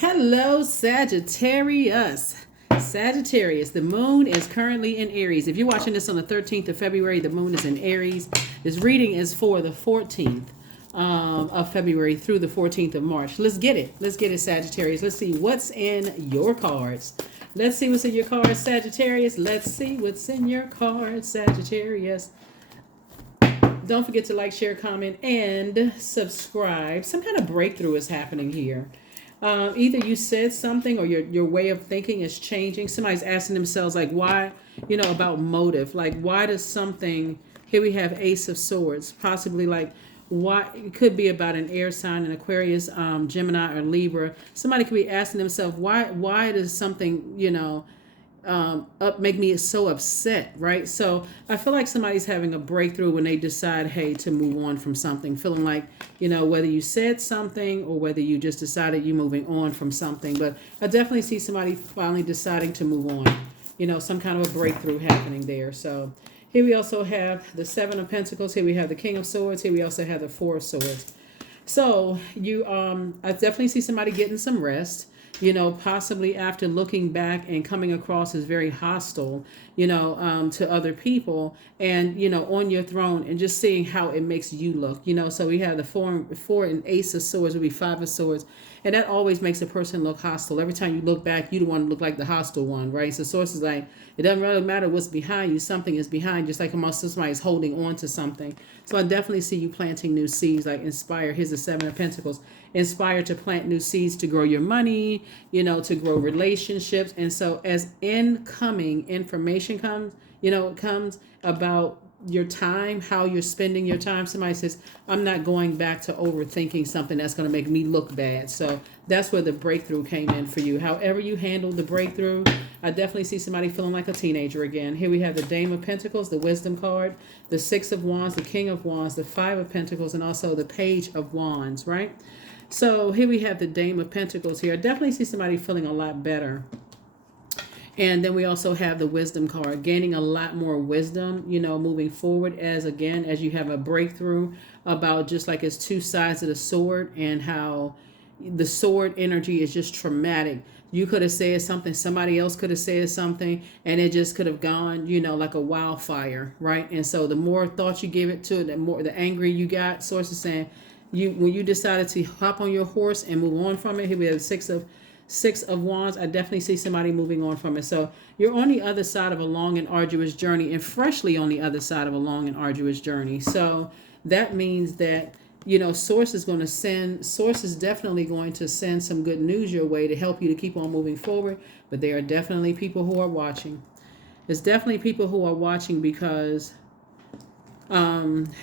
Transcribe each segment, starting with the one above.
Hello, Sagittarius. Sagittarius, the moon is currently in Aries. If you're watching this on the 13th of February, the moon is in Aries. This reading is for the 14th of February through the 14th of March. Let's get it. Let's get it, Sagittarius. Let's see what's in your cards. Let's see what's in your cards, Sagittarius. Let's see what's in your cards, Sagittarius. Don't forget to like, share, comment, and subscribe. Some kind of breakthrough is happening here. Either you said something or your way of thinking is changing. Somebody's asking themselves, like, why, about motive. Like, why does something, here we have Ace of Swords, possibly like, why, it could be about an air sign, an Aquarius, Gemini, or Libra. Somebody could be asking themselves, why does something, make me so upset, right? So I feel like somebody's having a breakthrough when they decide, hey, to move on from something, feeling like, whether you said something or whether you just decided you're moving on from something. But I definitely see somebody finally deciding to move on, some kind of a breakthrough happening there. So here we also have the Seven of Pentacles. Here we have the King of Swords. Here we also have the Four of Swords. So I definitely see somebody getting some rest, possibly after looking back and coming across as very hostile, to other people and, on your throne and just seeing how it makes you look, so we have the four and Ace of Swords would be Five of Swords. And that always makes a person look hostile. Every time you look back, you don't want to look like the hostile one, right? So Source is like, it doesn't really matter what's behind you. Something is behind, just like almost somebody's holding on to something. So I definitely see you planting new seeds, like inspire. Here's the Seven of Pentacles. Inspire to plant new seeds to grow your money, to grow relationships. And so as incoming information comes, comes about your time, how you're spending your time. Somebody says, I'm not going back to overthinking something that's going to make me look bad. So that's where the breakthrough came in for you. However you handled the breakthrough, I definitely see somebody feeling like a teenager again. Here we have the Dame of Pentacles, the Wisdom card, the Six of Wands, the King of Wands, the Five of Pentacles, and also the Page of Wands, right? So here we have the Dame of Pentacles here. I definitely see somebody feeling a lot better. And then we also have the Wisdom card, gaining a lot more wisdom, moving forward as you have a breakthrough about just like it's two sides of the sword and how the sword energy is just traumatic. You could have said something, somebody else could have said something, and it just could have gone, like a wildfire, right? And so the more thought you give it to it, the angry you got. Source is saying, when you decided to hop on your horse and move on from it, here we have the Six of Wands. I definitely see somebody moving on from it. So you're on the other side of a long and arduous journey, and freshly on the other side of a long and arduous journey. So that means that, Source is definitely going to send some good news your way to help you to keep on moving forward. But there are definitely people who are watching. There's definitely people who are watching because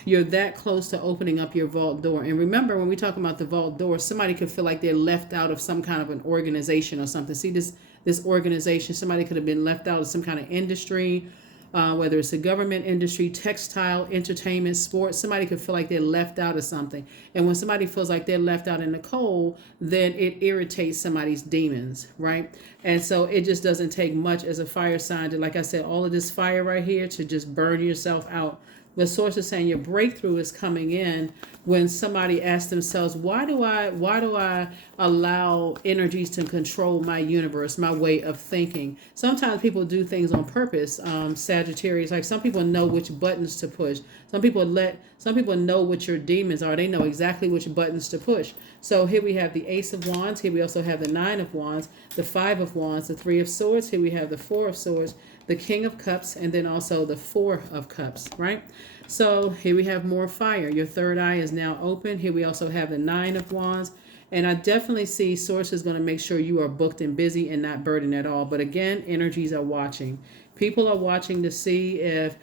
you're that close to opening up your vault door. And remember, when we talk about the vault door, somebody could feel like they're left out of some kind of an organization or something. See, this organization, somebody could have been left out of some kind of industry, whether it's a government industry, textile, entertainment, sports. Somebody could feel like they're left out of something. And when somebody feels like they're left out in the cold, then it irritates somebody's demons, right? And so it just doesn't take much as a fire sign to, like I said, all of this fire right here to just burn yourself out. The source is saying your breakthrough is coming in when somebody asks themselves, why do I allow energies to control my universe, my way of thinking? Sometimes people do things on purpose, Sagittarius. Like some people know which buttons to push. Some people know what your demons are. They know exactly which buttons to push. So here we have the Ace of Wands. Here we also have the Nine of Wands, the Five of Wands, the Three of Swords. Here we have the Four of Swords, the King of Cups, and then also the Four of Cups, right? So here we have more fire. Your third eye is now open. Here we also have the Nine of Wands. And I definitely see Source is going to make sure you are booked and busy and not burdened at all. But again, energies are watching. People are watching to see if,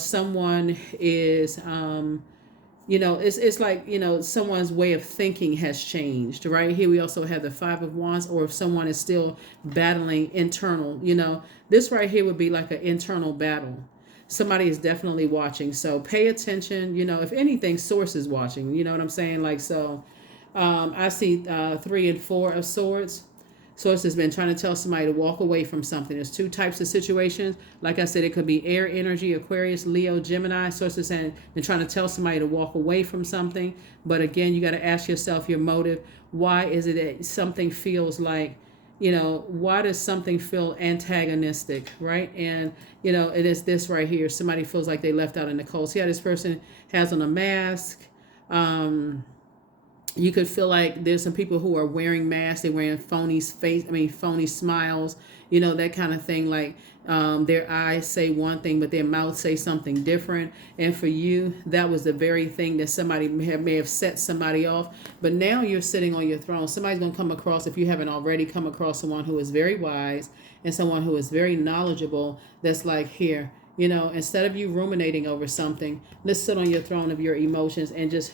someone is, it's like, someone's way of thinking has changed, right? Here we also have the Five of Wands, or if someone is still battling internal, this right here would be like an internal battle. Somebody is definitely watching. So pay attention. If anything, Source is watching. You know what I'm saying? Like, so I see 3 and 4 of Swords. Source has been trying to tell somebody to walk away from something. There's two types of situations. Like I said, it could be air energy, Aquarius, Leo, Gemini. Source is saying they're trying to tell somebody to walk away from something. But again, you got to ask yourself your motive. Why is it that something feels like, why does something feel antagonistic, right? And, it is this right here. Somebody feels like they left out in the cold. See how this person has on a mask. You could feel like there's some people who are wearing masks. They're wearing phony smiles, that kind of thing. Like their eyes say one thing, but their mouth say something different. And for you, that was the very thing that somebody may have set somebody off. But now you're sitting on your throne. Somebody's going to come across, if you haven't already come across someone who is very wise and someone who is very knowledgeable, that's like, here, instead of you ruminating over something, let's sit on your throne of your emotions and just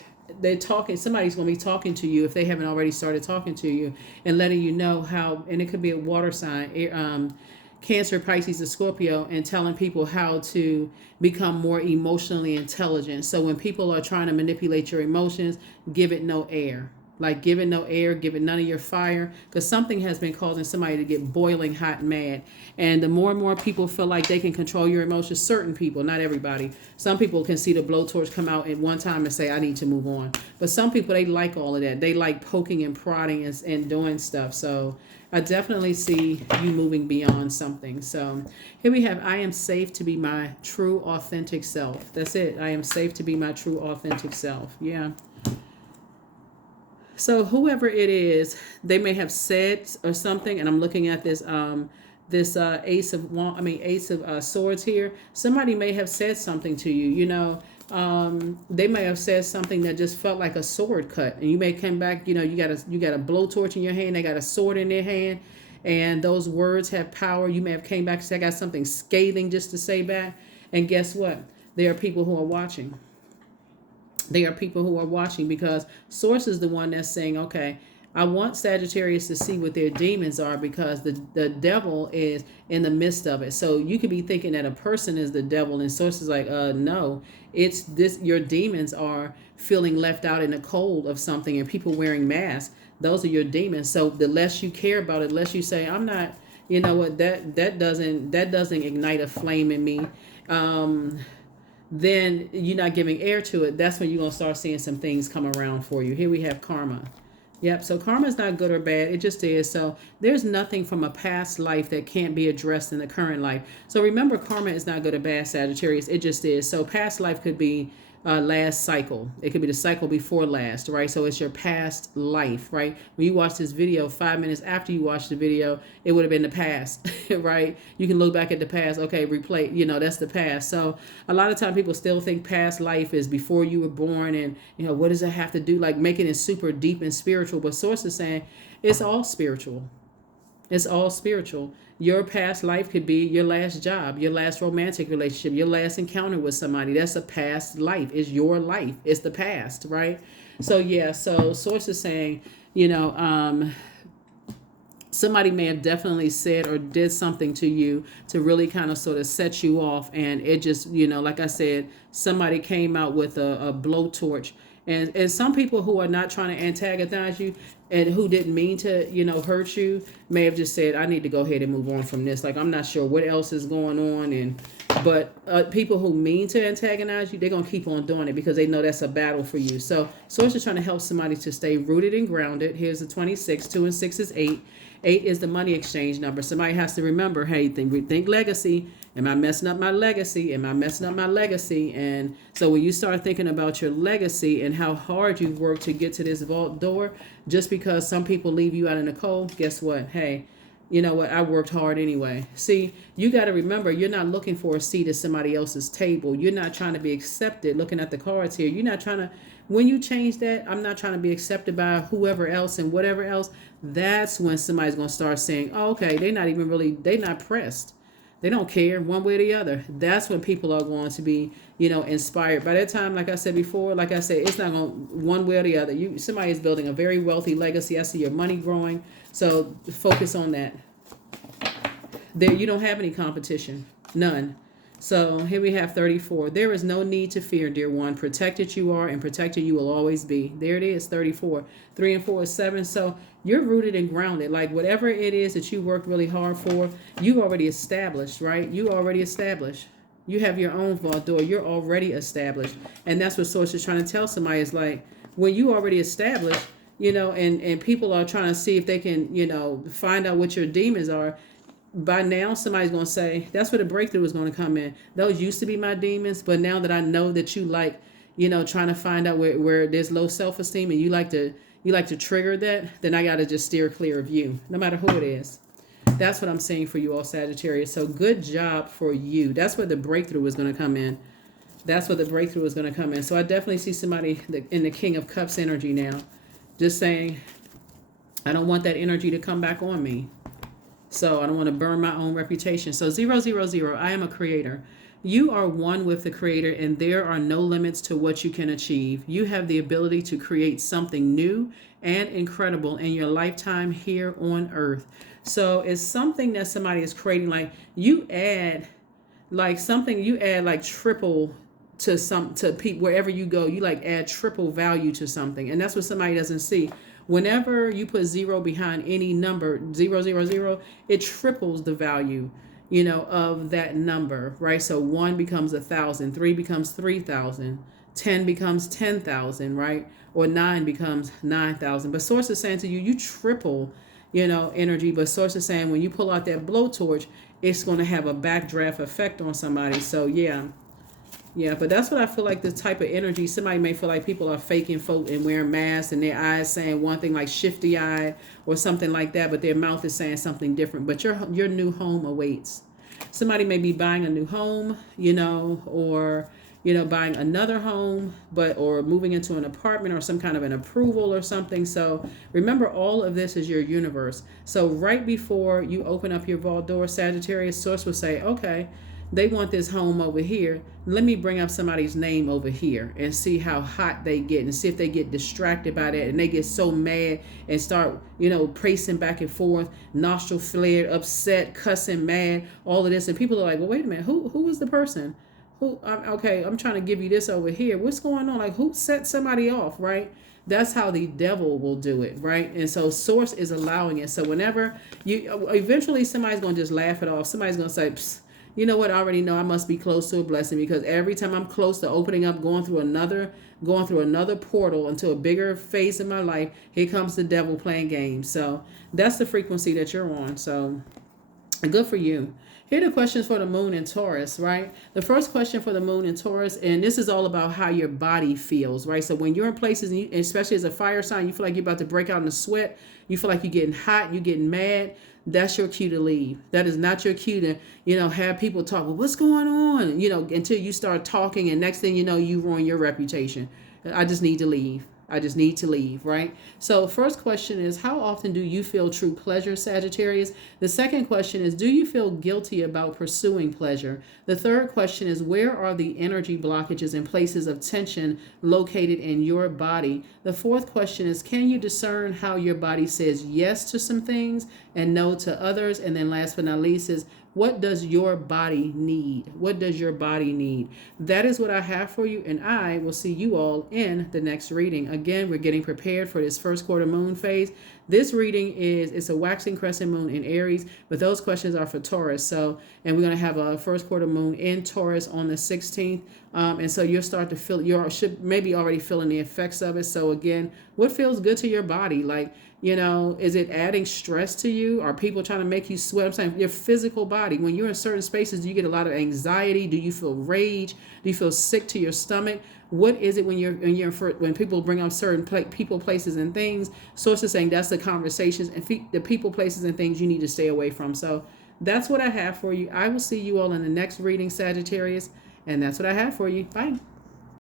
somebody's going to be talking to you if they haven't already started talking to you and letting you know how, and it could be a water sign, Cancer, Pisces, or Scorpio, and telling people how to become more emotionally intelligent. So when people are trying to manipulate your emotions, give it no air. Like, give it no air, give it none of your fire, because something has been causing somebody to get boiling hot and mad. And the more and more people feel like they can control your emotions, certain people, not everybody. Some people can see the blowtorch come out at one time and say, I need to move on. But some people, they like all of that. They like poking and prodding and doing stuff. So I definitely see you moving beyond something. So here we have, I am safe to be my true, authentic self. That's it. I am safe to be my true, authentic self. Yeah. So whoever it is, they may have said or something, and I'm looking at this Ace of Swords here. Somebody may have said something to you. They may have said something that just felt like a sword cut, and you may come back. You got a blowtorch in your hand. They got a sword in their hand, and those words have power. You may have came back and said, I got something scathing just to say back, and guess what? There are people who are watching. They are people who are watching, because Source is the one that's saying, okay, I want Sagittarius to see what their demons are, because the devil is in the midst of it. So you could be thinking that a person is the devil, and Source is like, no, it's this. Your demons are feeling left out in the cold of something, and people wearing masks. Those are your demons. So the less you care about it, the less you say, I'm not, that doesn't ignite a flame in me. Then you're not giving air to it. That's when you're going to start seeing some things come around for you. Here we have karma. Yep. So karma is not good or bad. It just is. So there's nothing from a past life that can't be addressed in the current life. So remember, karma is not good or bad, Sagittarius. It just is. So past life could be last cycle. It could be the cycle before last, right? So it's your past life, right? When you watch this video, 5 minutes after you watch the video, it would have been the past, right? You can look back at the past. Okay, replay, that's the past. So a lot of time people still think past life is before you were born, and what does it have to do, like making it super deep and spiritual? But Source is saying it's all spiritual. It's all spiritual. Your past life could be your last job, your last romantic relationship, your last encounter with somebody. That's a past life. It's your life. It's the past, right? So yeah, so Source is saying, somebody may have definitely said or did something to you to really kind of sort of set you off. And it just, like I said, somebody came out with a blowtorch. And some people who are not trying to antagonize you and who didn't mean to, hurt you, may have just said, I need to go ahead and move on from this. Like, I'm not sure what else is going on. But people who mean to antagonize you, they're going to keep on doing it because they know that's a battle for you. So Source is trying to help somebody to stay rooted and grounded. Here's the 26. 2 and 6 is 8. 8 is the money exchange number. Somebody has to remember, hey, think legacy. Am I messing up my legacy? Am I messing up my legacy? And so when you start thinking about your legacy and how hard you've worked to get to this vault door, just because some people leave you out in the cold, guess what? Hey, you know what? I worked hard anyway. See, you got to remember, you're not looking for a seat at somebody else's table. You're not trying to be accepted. Looking at the cards here, you're not trying to, when you change that, I'm not trying to be accepted by whoever else and whatever else. That's when somebody's going to start saying, oh, okay, they're not pressed. They don't care one way or the other. That's when people are going to be, inspired. By that time, like I said before, it's not going one way or the other. Somebody is building a very wealthy legacy. I see your money growing. So focus on that. There, you don't have any competition. None. So here we have 34. There is no need to fear, dear one. Protected you are, and protected you will always be. There it is, 34. 3 and 4 is 7. So you're rooted and grounded. Like whatever it is that you worked really hard for, you already established, right? You already established. You have your own vault door. You're already established. And that's what Source is trying to tell somebody is like, when you already established, and people are trying to see if they can, find out what your demons are. By now somebody's going to say, that's where the breakthrough is going to come in. Those used to be my demons, but now that I know that you like, trying to find out where there's low self-esteem and you like to trigger that, then I got to just steer clear of you, no matter who it is. That's what I'm saying for you all, Sagittarius. So good job for you. That's where the breakthrough is going to come in. That's where the breakthrough is going to come in. So I definitely see somebody in the King of Cups energy now, just saying, I don't want that energy to come back on me. So I don't want to burn my own reputation. So 000, I am a creator. You are one with the creator, and there are no limits to what you can achieve. You have the ability to create something new and incredible in your lifetime here on earth. So it's something that somebody is creating. Like you add triple to people wherever you go. You like add triple value to something. And that's what somebody doesn't see. Whenever you put 0 behind any number, 000, it triples the value, of that number, right? So 1 becomes 1,000, 3 becomes 3,000, 10 becomes 10,000, right? Or 9 becomes 9,000. But Source is saying to you, you triple, energy. But Source is saying when you pull out that blowtorch, it's going to have a backdraft effect on somebody. So yeah. Yeah, but that's what I feel like, the type of energy. Somebody may feel like people are faking folk and wearing masks and their eyes saying one thing like shifty eye or something like that, but their mouth is saying something different. But your new home awaits. Somebody may be buying a new home, or buying another home, or moving into an apartment or some kind of an approval or something. So remember, all of this is your universe. So right before you open up your vault door, Sagittarius, Source will say, okay, they want this home over here. Let me bring up somebody's name over here and see how hot they get and see if they get distracted by that and they get so mad and start, pacing back and forth, nostril flared, upset, cussing, mad, all of this. And people are like, well, wait a minute, who is the person? I'm trying to give you this over here. What's going on? Like, who set somebody off, right? That's how the devil will do it, right? And so Source is allowing it. So whenever eventually somebody's going to just laugh it off. Somebody's going to say, psst, you know what? I already know I must be close to a blessing, because every time I'm close to opening up, going through another portal into a bigger phase in my life, here comes the devil playing games. So that's the frequency that you're on. So good for you. Here are the questions for the moon in Taurus, right? The first question for the moon in Taurus, and this is all about how your body feels, right? So when you're in places, and especially as a fire sign, you feel like you're about to break out in a sweat, you feel like you're getting hot, you're getting mad, that's your cue to leave. That is not your cue to, have people talk, well, what's going on? Until you start talking, and next thing you know, you ruin your reputation. I just need to leave. I just need to leave, right? So first question is, how often do you feel true pleasure, Sagittarius? The second question is, do you feel guilty about pursuing pleasure? The third question is, where are the energy blockages and places of tension located in your body? The fourth question is, can you discern how your body says yes to some things and no to others? And then last but not least is, what does your body need? What does your body need? That is what I have for you, and I will see you all in the next reading. Again, we're getting prepared for this first quarter moon phase. This reading it's a waxing crescent moon in Aries, but those questions are for Taurus. So, and we're going to have a first quarter moon in Taurus on the 16th. And so you'll start to feel, should maybe already feeling the effects of it. So again, what feels good to your body? Like, is it adding stress to you? Are people trying to make you sweat? I'm saying your physical body. When you're in certain spaces, do you get a lot of anxiety? Do you feel rage? Do you feel sick to your stomach? What is it when people bring up certain people, places, and things? Sources saying that's the conversations and the people, places, and things you need to stay away from. So that's what I have for you. I will see you all in the next reading, Sagittarius, and that's what I have for you. Bye.